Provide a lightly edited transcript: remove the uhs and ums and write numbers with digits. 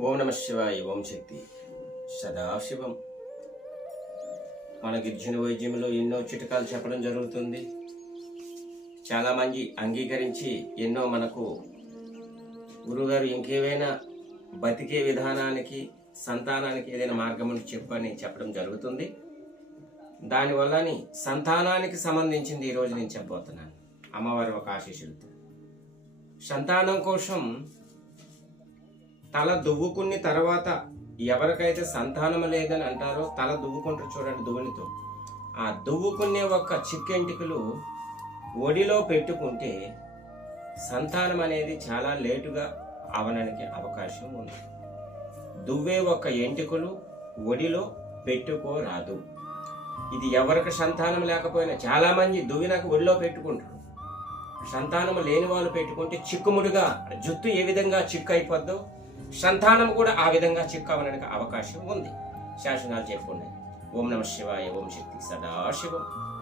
ఓం నమ శివాయ. ఓం శక్తి. సదాశివం. మన గిరిజన వైద్యంలో ఎన్నో చిట్కాలు చెప్పడం జరుగుతుంది. చాలామంది అంగీకరించి ఎన్నో మనకు గురువుగారు ఇంకేమైనా బతికే విధానానికి సంతానానికి ఏదైనా మార్గం చెప్పని చెప్పడం జరుగుతుంది. దానివల్లని సంతానానికి సంబంధించింది ఈరోజు నేను చెప్పబోతున్నాను. అమ్మవారి ఒక ఆశీస్సులతో సంతానం కోసం తల దువ్వుకున్న తర్వాత ఎవరికైతే సంతానం లేదని అంటారో తల దువ్వుకుంటారు చూడండి దువ్వునితో. ఆ దువ్వుకునే ఒక చిక్కెంటికలు ఒడిలో పెట్టుకుంటే సంతానం అనేది చాలా లేటుగా అవడానికి అవకాశం ఉంది. దువ్వే ఒక ఎంటికలు ఒడిలో పెట్టుకోరాదు. ఇది ఎవరికి సంతానం లేకపోయినా చాలా మంది దువ్వినాక ఒడిలో పెట్టుకుంటారు. సంతానం లేని వాళ్ళు పెట్టుకుంటే చిక్కుముడిగా జుట్టు ఏ విధంగా చిక్కు అయిపోద్దో సంతానం కూడా ఆ విధంగా చిక్కు అవడానికి అవకాశం ఉంది. శాసనాలు చెప్పుకున్నాయి. ఓం నమ శివాయ. ఓం శక్తి. సదాశివం.